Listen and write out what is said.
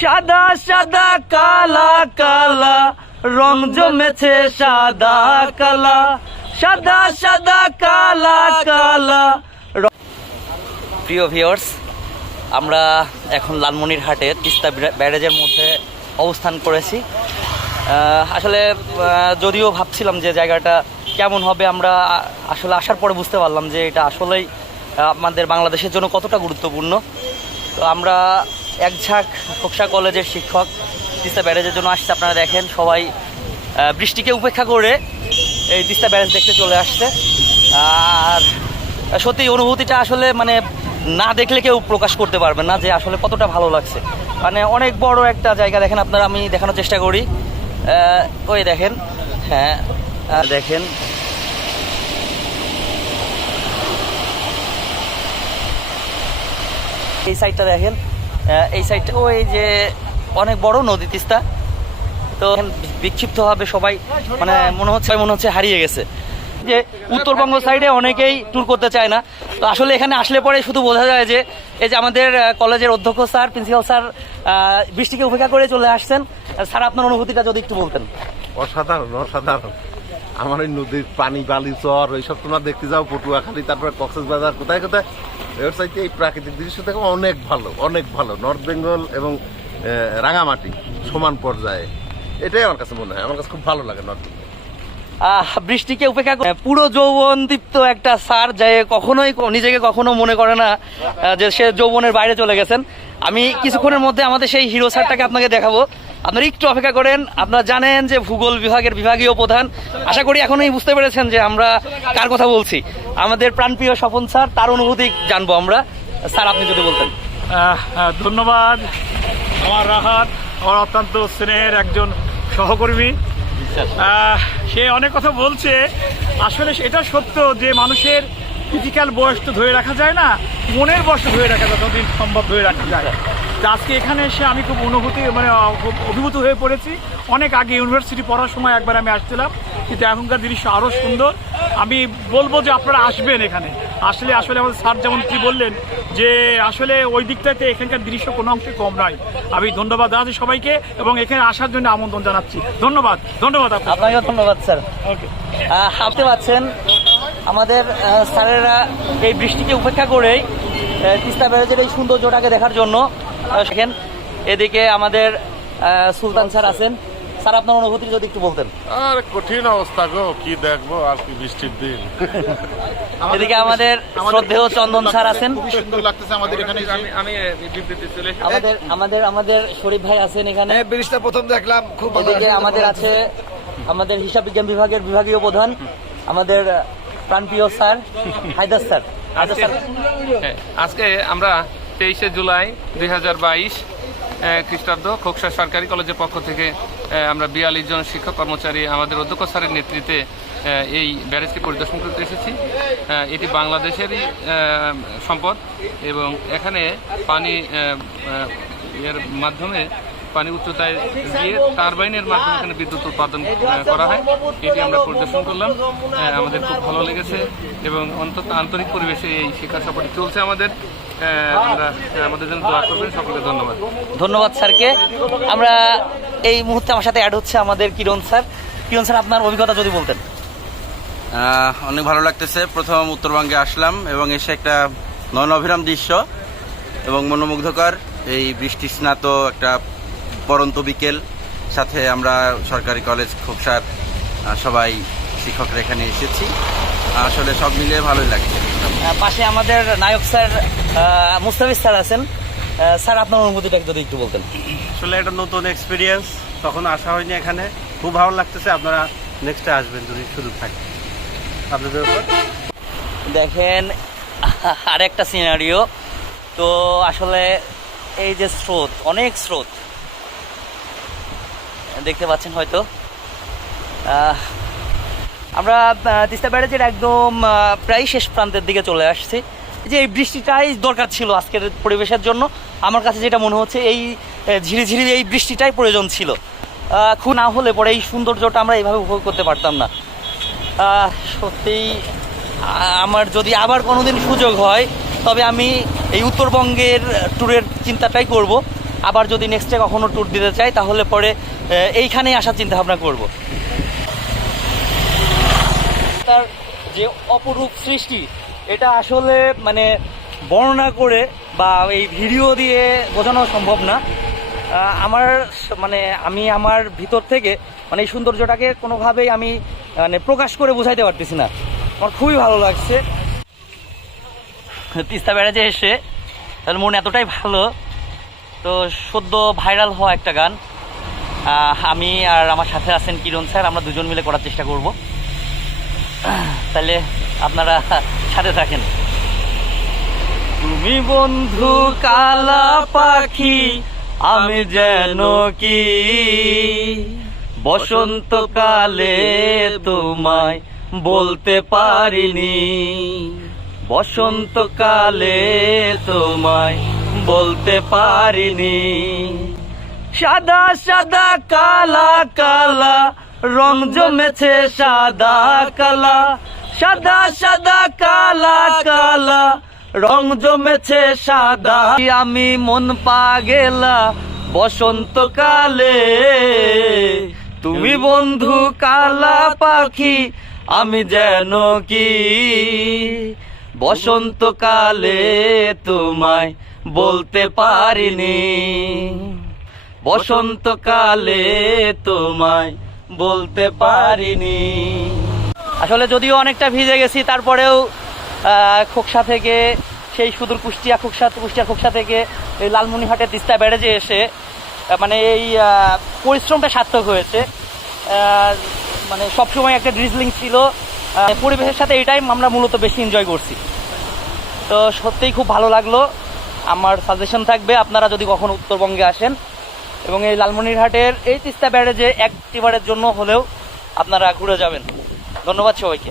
সাদা সাদা, কালা কালা। রং জমেছে সাদা, কালা। সাদা সাদা, কালা কালা। প্রিয় ভিউয়ার্স আমরা এখন লালমনিরহাটে তিস্তা ব্যারেজের মধ্যে অবস্থান করেছি। আসলে যদিও ভাবছিলাম যে জায়গাটা কেমন হবে, আমরা আসলে আসার পরে বুঝতে পারলাম যে এটা আসলেই আমাদের বাংলাদেশের জন্য কতটা গুরুত্বপূর্ণ। তো আমরা এক ঝাঁক খোকসা কলেজের শিক্ষক, তিস্তা ব্যারেজের জন্য আসছে, আপনারা দেখেন সবাই বৃষ্টিকে উপেক্ষা করে এই তিস্তা ব্যারেজ দেখতে চলে আসছে। আর সত্যি অনুভূতিটা আসলে মানে না দেখলে কেউ প্রকাশ করতে পারবে না যে আসলে কতটা ভালো লাগছে। মানে অনেক বড় একটা জায়গা, দেখেন আপনারা, আমি দেখানোর চেষ্টা করি। ওই দেখেন হ্যাঁ দেখেন। এই সাইডটা দেখেন এই সাইডটা ওই যে অনেক বড় নদী তিস্তা। তো বিক্ষিপ্ত হবে সবাই মানে মনে হচ্ছে মনে হচ্ছে হারিয়ে গেছে। যে উত্তরবঙ্গ সাইডে অনেকেই ট্যুর করতে চায় না। তো আসলে এখানে আসলে পরে শুধু বোঝা যায় যে, এই যে আমাদের কলেজের অধ্যক্ষ স্যার প্রিন্সিপাল স্যার বৃষ্টিকে উপেক্ষা করে চলে আসছেন। স্যার, আপনার অনুভূতিটা যদি একটু বলতেন। অসাধারণ অসাধারণ। আমার ওই নদীর পানি, বালি চর ওইসব তোমরা দেখতে যাও, পটুয়াখালী, তারপরে কক্সেস বাজার কোথায় কোথায়? এর চাইতে এই প্রাকৃতিক দৃশ্য দেখো অনেক ভালো অনেক ভালো। নর্থ বেঙ্গল এবং রাঙামাটি সমান পর্যায়ে। এটাই আমার কাছে মনে হয়। আমার কাছে খুব ভালো লাগে নর্থ বেঙ্গল আহ, বৃষ্টিকে উপেক্ষা করে পুরো যৌবন দীপ্ত একটা স্যার যে কখনোই নিজেকে কখনো মনে করে না যে সে যৌবনের বাইরে চলে গেছেন। আমি কিছুক্ষণের মধ্যে আমাদের সেই হিরো স্যারটাকে আপনাকে দেখাবো। আপনারা একটু অপেক্ষা করেন, আপনারা জানেন যে ভূগোল বিভাগের বিভাগীয় প্রধান। আশা করি এখনই বুঝতে পেরেছেন যে আমরা কার কথা বলছি। আমাদের প্রাণপ্রিয় স্বপন স্যার, তার অনুভূতি জানব আমরা। স্যার, আপনি যদি বলতেন। ধন্যবাদ। আমার রাহাত, আমার অত্যন্ত স্নেহের একজন সহকর্মী। সে অনেক কথা বলছে। আসলে এটা সত্য যে মানুষের ফিজিক্যাল বয়স তো ধরে রাখা যায় না, মনের বয়স ধরে রাখা যায়, যতদিন সম্ভব ধরে রাখা যায়। আজকে এখানে এসে আমি খুব অনুভূতি মানে খুব অভিভূত হয়ে পড়েছি। অনেক আগে ইউনিভার্সিটি পড়ার সময় একবার আমি আসছিলাম কিন্তু এখনকার দৃশ্য আরও সুন্দর। আমি বলব যে আপনারা আসবেন এখানে। আসলে আসলে আমাদের স্যার যেমন কি বললেন যে আসলে ওই দিকটাতে এখানকার দৃশ্য কোনো অংশে কম নয়। আমি ধন্যবাদ জানাচ্ছি সবাইকে এবং এখানে আসার জন্য আমন্ত্রণ জানাচ্ছি। ধন্যবাদ ধন্যবাদ আপনাকে। ধন্যবাদ স্যার। ওকে ভাবতে পাচ্ছেন আমাদের স্যারেরা এই বৃষ্টিকে উপেক্ষা করেই তিস্তা ব্যারেজের এই সৌন্দর্যটাকে দেখার জন্য দেখেন এদিকে আমাদের সুলতান স্যার আছেন। স্যার আপনার অনুভূতি যদি একটু বলতেন। আর কঠিন অবস্থা গো কি দেখব আর কি বৃষ্টির দিন। এদিকে আমাদের শ্রদ্ধেয় চন্দন স্যার আছেন। সুন্দর লাগতেছে আমাদের এখানে আমাদের আমাদের আমাদের শরীফ ভাই আছেন এখানে। ব্রিজটা প্রথম দেখলাম খুব ভালো এদিকে আমাদের আছে আমাদের হিসাব বিজ্ঞান বিভাগের বিভাগীয় প্রধান আমাদের প্রাণপ্রিয় sir Haider sir. Haider sir. হ্যাঁ, আজকে আমরা তেইশে জুলাই দুই হাজার বাইশ খ্রিস্টাব্দ খোকসা সরকারি কলেজের পক্ষ থেকে আমরা বিয়াল্লিশ জন শিক্ষক কর্মচারী আমাদের অধ্যক্ষ স্যারের নেতৃত্বে এই ব্যারেজটি পরিদর্শন করতে এসেছি। এটি বাংলাদেশেরই সম্পদ এবং এখানে পানি এর মাধ্যমে পানি উচ্চতায় দিয়ে টারবাইনের মাধ্যমে এখানে বিদ্যুৎ উৎপাদন করা হয়। এটি আমরা পরিদর্শন করলাম। আমাদের খুব ভালো লেগেছে এবং অন্তত আন্তরিক পরিবেশে এই শিক্ষা সফরটি চলছে আমাদের। আমাদের জন্য দোয়া করবেন সকলকে ধন্যবাদ। ধন্যবাদ স্যারকে। আমরা এই মুহূর্তে আমার সাথে অ্যাড হচ্ছে আমাদের কিরণ স্যার। কিরণ স্যার আপনার অভিজ্ঞতা যদি বলতেন। অনেক ভালো লাগতেছে। প্রথম উত্তরবঙ্গে আসলাম এবং এসে একটা নয়ন অভিরাম দৃশ্য এবং মনোমুগ্ধকর এই বৃষ্টি স্নাত একটা পরন্ত বিকেল। সাথে আমরা সরকারি কলেজ খোকসার সবাই শিক্ষকরা এখানে এসেছি। আসলে সব মিলিয়ে ভালোই লাগছে। পাশে আমাদের নায়ক স্যার মুস্তাফিজ স্যার আছেন। স্যার আপনার অনুভূতিটা যদি একটু বলতেন। আসলে একটা নতুন এক্সপিরিয়েন্স তখন আসা হয়নি এখানে। খুব ভালো লাগতেছে আপনারা নেক্সটে আসবেন যদি সুযোগ থাকে। আপনাদের উপর? দেখেন আর একটা সিনারিও তো আসলে এই যে স্রোত অনেক স্রোত। দেখতে পাচ্ছেন হয়তো। আমরা তিস্তা ব্যারেজের একদম প্রায় শেষ প্রান্তের দিকে চলে আসছি। যে এই বৃষ্টিটাই দরকার ছিল আজকের পরিবেশের জন্য। আমার কাছে যেটা মনে হচ্ছে, এই ঝিরিঝিরি এই বৃষ্টিটাই প্রয়োজন ছিল। খুব না হলে পরে এই সৌন্দর্যটা আমরা এইভাবে উপভোগ করতে পারতাম না। সত্যিই আমার যদি আবার কোনোদিন সুযোগ হয়, তবে আমি এই উত্তরবঙ্গের ট্যুরের চিন্তাটাই করব। আবার যদি নেক্সটে কখনো ট্যুর দিতে চাই, তাহলে পরে এইখানেই আসার চিন্তা ভাবনা করব। তার যে অপরূপ সৃষ্টি, এটা আসলে মানে বর্ণনা করে বা এই ভিডিও দিয়ে বোঝানো সম্ভব না। আমার মানে আমি আমার ভিতর থেকে মানে এই সৌন্দর্যটাকে কোনোভাবেই আমি মানে প্রকাশ করে বোঝাইতে পারতেছি না। আমার খুবই ভালো লাগছে। তিস্তা বেড়াতে এসে তাহলে মন এতটাই ভালো। তো সদ্য ভাইরাল হওয়া একটা গান। আমি আর আমার সাথে আছেন কিরণ স্যার, আমরা দুজন মিলে করার চেষ্টা করব। তাহলে আপনারা সাথে থাকেন। তুমি বন্ধু কালা পাখি, আমি যেন কি? বসন্তকালে তোমায় বলতে পারিনি। বসন্তকালে তোমায় বলতে পারিনি। সাদা সাদা কালা কালা রং জমেছে সাদা কালা, সাদা সাদা কালা কালা। রং জমেছে সাদা, আমি মন পা গেলা বসন্তকালে। তুমি বন্ধু কালা পাখি, আমি যেন কি? বসন্তকালে তোমায় বলতে পারিনি। বসন্তকালে তোমায় বলতে পারিনি। আসলে যদিও অনেকটা ভিজে গেছি, তারপরেও খোকসা থেকে, সেই সুদূর কুষ্টিয়া খোকসা কুষ্টিয়া খোকসা থেকে এই লালমনিহাটের তিস্তা ব্যারেজে এসে মানে এই পরিশ্রমটা সার্থক হয়েছে। মানে সবসময় একটা ড্রিজলিং ছিল। পরিবেশের সাথে এটাই আমরা মূলত বেশি এনজয় করছি। তো সত্যিই খুব ভালো লাগল। আমার সাজেশন থাকবে, আপনারা যদি কখনো উত্তরবঙ্গে আসেন এবং এই লালমনিরহাটের এই তিস্তা ব্যারেজে একটিবারের জন্য হলেও আপনারা ঘুরে যাবেন। ধন্যবাদ সবাইকে।